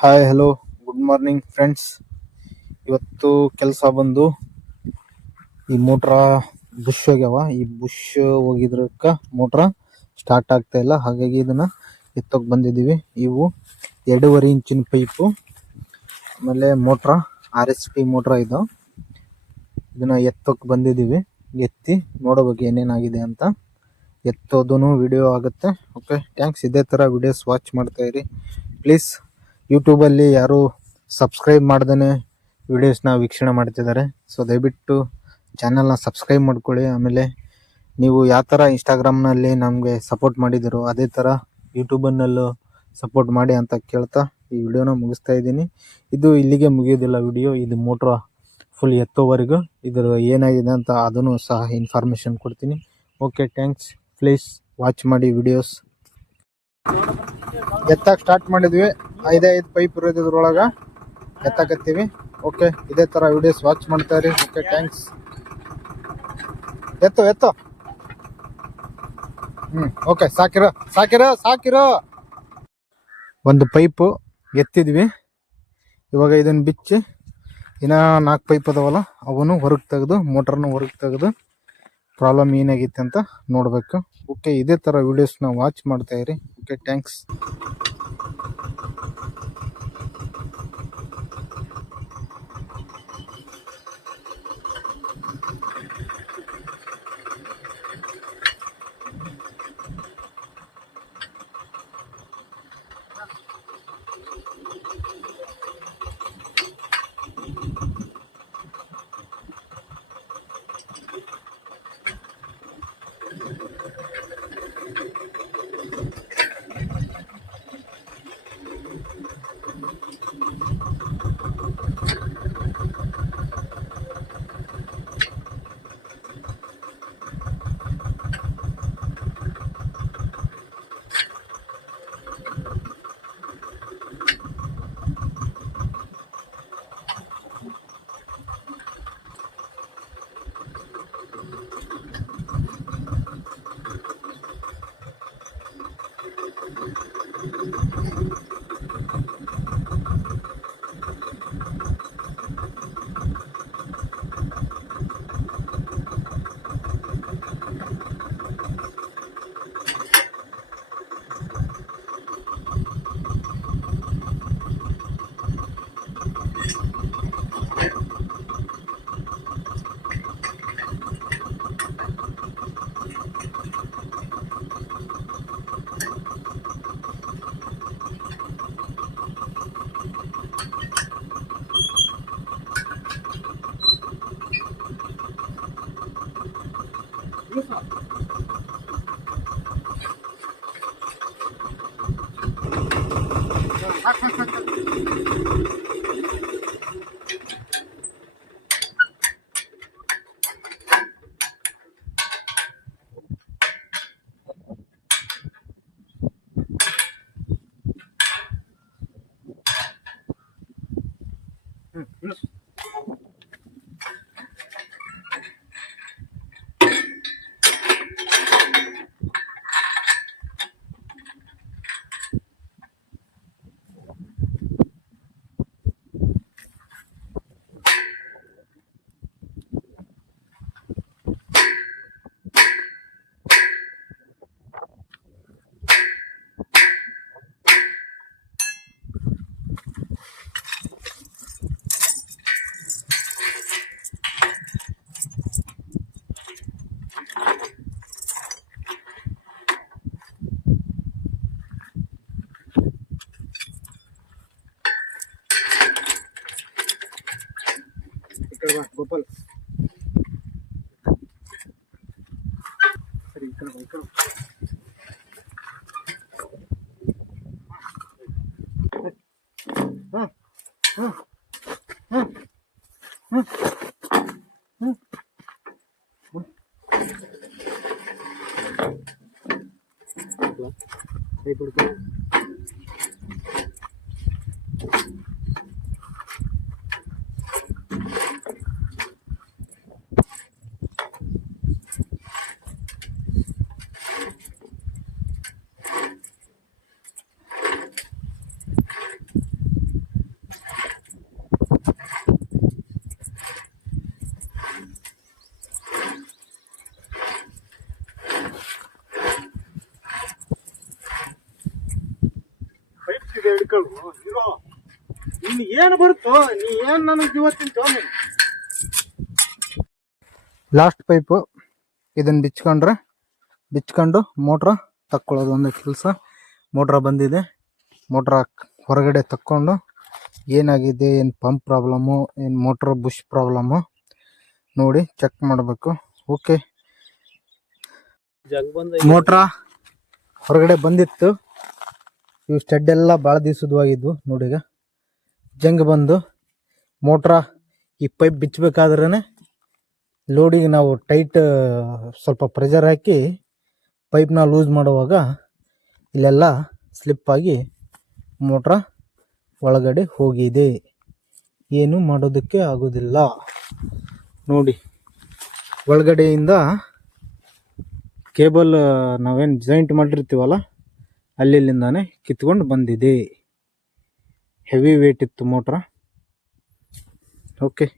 Hi hello good morning friends. ಇವತ್ತು ಕೆಲಸ ಬಂದು ಈ ಮೋಟ್ರ ಬುಷ್ ಹೋಗ್ಯಾವ. ಈ ಬುಷ್ ಹೋಗಿದ್ರಕ್ಕ ಮೋಟ್ರ ಸ್ಟಾರ್ಟ್ ಆಗ್ತಾ ಇಲ್ಲ, ಹಾಗಾಗಿ ಇದನ್ನ ಎತ್ತೋಕ್ ಬಂದಿದ್ದೀವಿ. ಇವು 2.5 ಇಂಚಿನ ಪೈಪು, ಆಮೇಲೆ ಮೋಟ್ರ RSP ಮೋಟ್ರ ಇದು. ಇದನ್ನ ಎತ್ತೋಕ್ ಬಂದಿದ್ದೀವಿ. ಎತ್ತಿ ನೋಡಬೇಕು ಏನೇನಾಗಿದೆ ಅಂತ. ಎತ್ತೋದೂ ವಿಡಿಯೋ ಆಗುತ್ತೆ. Okay, thanks. ಇದೇ ಥರ ವಿಡಿಯೋಸ್ ವಾಚ್ ಮಾಡ್ತಾ ಇರಿ ಪ್ಲೀಸ್. ಯೂಟ್ಯೂಬಲ್ಲಿ ಯಾರು ಸಬ್ಸ್ಕ್ರೈಬ್ ಮಾಡ್ದೇ ವಿಡಿಯೋಸ್ನ ವೀಕ್ಷಣೆ ಮಾಡ್ತಿದ್ದಾರೆ, ಸೊ ದಯವಿಟ್ಟು ಚಾನಲ್ನ ಸಬ್ಸ್ಕ್ರೈಬ್ ಮಾಡ್ಕೊಳ್ಳಿ. ಆಮೇಲೆ ನೀವು ಯಾವ ಥರ ಇನ್ಸ್ಟಾಗ್ರಾಮ್ನಲ್ಲಿ ನಮಗೆ ಸಪೋರ್ಟ್ ಮಾಡಿದ್ದೀರೋ ಅದೇ ಥರ ಯೂಟ್ಯೂಬನ್ನಲ್ಲೂ ಸಪೋರ್ಟ್ ಮಾಡಿ ಅಂತ ಕೇಳ್ತಾ ಈ ವಿಡಿಯೋನ ಮುಗಿಸ್ತಾ ಇದ್ದೀನಿ. ಇದು ಇಲ್ಲಿಗೆ ಮುಗಿಯೋದಿಲ್ಲ ವಿಡಿಯೋ. ಇದು ಮೋಟ್ರ ಫುಲ್ ಎತ್ತೋವರೆಗೂ ಇದರ ಏನಾಗಿದೆ ಅಂತ ಅದನ್ನು ಸಹ ಇನ್ಫಾರ್ಮೇಷನ್ ಕೊಡ್ತೀನಿ. Okay, thanks. ಪ್ಲೀಸ್ ವಾಚ್ ಮಾಡಿ ವಿಡಿಯೋಸ್. ಎತ್ತಕ್ಕೆ ಸ್ಟಾರ್ಟ್ ಮಾಡಿದ್ವಿ. 5 ಪೈಪ್ ಇರೋದು ಇದ್ರೊಳಗೆ ಎತ್ತಕತ್ತೀವಿ. ಓಕೆ, ಇದೇ ಥರ ವಿಡಿಯೋಸ್ ವಾಚ್ ಮಾಡ್ತಾ ಇರಿ. Okay, thanks. ಎತ್ತೋ ಓಕೆ, ಸಾಕಿರೋ. ಒಂದು ಪೈಪು ಎತ್ತಿದ್ವಿ. ಇವಾಗ ಇದನ್ನು ಬಿಚ್ಚಿ ಇನ್ನು 4 ಪೈಪ್ ಅದಾವಲ್ಲ ಅವನು ಹೊರಗೆ ತೆಗೆದು ಮೋಟ್ರನ್ನು ಹೊರಗೆ ತೆಗೆದು ಪ್ರಾಬ್ಲಮ್ ಏನಾಗಿತ್ತು ಅಂತ ನೋಡಬೇಕು. ಓಕೆ, ಇದೇ ಥರ ವಿಡಿಯೋಸ್ನ ವಾಚ್ ಮಾಡ್ತಾ ಇರಿ. Okay, thanks. ಗೋಪಾಲ್ ಸರಿ, ಈ ಕಡೆ ಹಿಡ್ಕೊಳ್ರು ಇರೋ ನಿನ್ ಏನು ಬರುತ್ತೋ ನೀ ಏನ್ ನನಗೆ ಇವತ್ತಿನ ಲಾಸ್ಟ್ ಪೈಪು ಇದನ್ನ ಬಿಚ್ಕೊಂಡು ಮೋಟ್ರ ತಕ್ಕೊಳ್ಳೋದು ಒಂದು ಕೆಲಸ. ಮೋಟ್ರ ಬಂದಿದೆ, ಮೋಟ್ರ ಹೊರಗಡೆ ತಕ್ಕೊಂಡು ಏನಾಗಿದೆ, ಏನು ಪಂಪ್ ಪ್ರಾಬ್ಲಮ್ಮು, ಏನು ಮೋಟ್ರ್ ಬುಷ್ ಪ್ರಾಬ್ಲಮ್ಮು ನೋಡಿ ಚೆಕ್ ಮಾಡಬೇಕು. ಓಕೆ, ಮೋಟ್ರ ಹೊರಗಡೆ ಬಂದಿತ್ತು. ಇವು ಸ್ಟಡ್ ಎಲ್ಲ ಭಾಳ ದಿವಸದವಾಗಿದ್ವು ನೋಡಿ. ಈಗ ಜಂಗ್ ಬಂದು ಮೋಟ್ರ ಈ ಪೈಪ್ ಬಿಚ್ಚಬೇಕಾದ್ರೇ ಲೋಡಿಗೆ ನಾವು ಟೈಟ್ ಸ್ವಲ್ಪ ಪ್ರೆಷರ್ ಹಾಕಿ ಪೈಪ್ನ ಲೂಸ್ ಮಾಡುವಾಗ ಇಲ್ಲೆಲ್ಲ ಸ್ಲಿಪ್ಪಾಗಿ ಮೋಟ್ರ ಒಳಗಡೆ ಹೋಗಿದೆ. ಏನು ಮಾಡೋದಕ್ಕೆ ಆಗೋದಿಲ್ಲ ನೋಡಿ. ಒಳಗಡೆಯಿಂದ ಕೇಬಲ್ ನಾವೇನು ಜಾಯಿಂಟ್ ಮಾಡಿರ್ತೀವಲ್ಲ ಅಲ್ಲಿಂದಾನೆ ಕಿತ್ಕೊಂಡು ಬಂದಿದೆ. ಹೆವಿ ವೇಟ್ ಇತ್ತು ಮೋಟ್ರ. ಓಕೆ.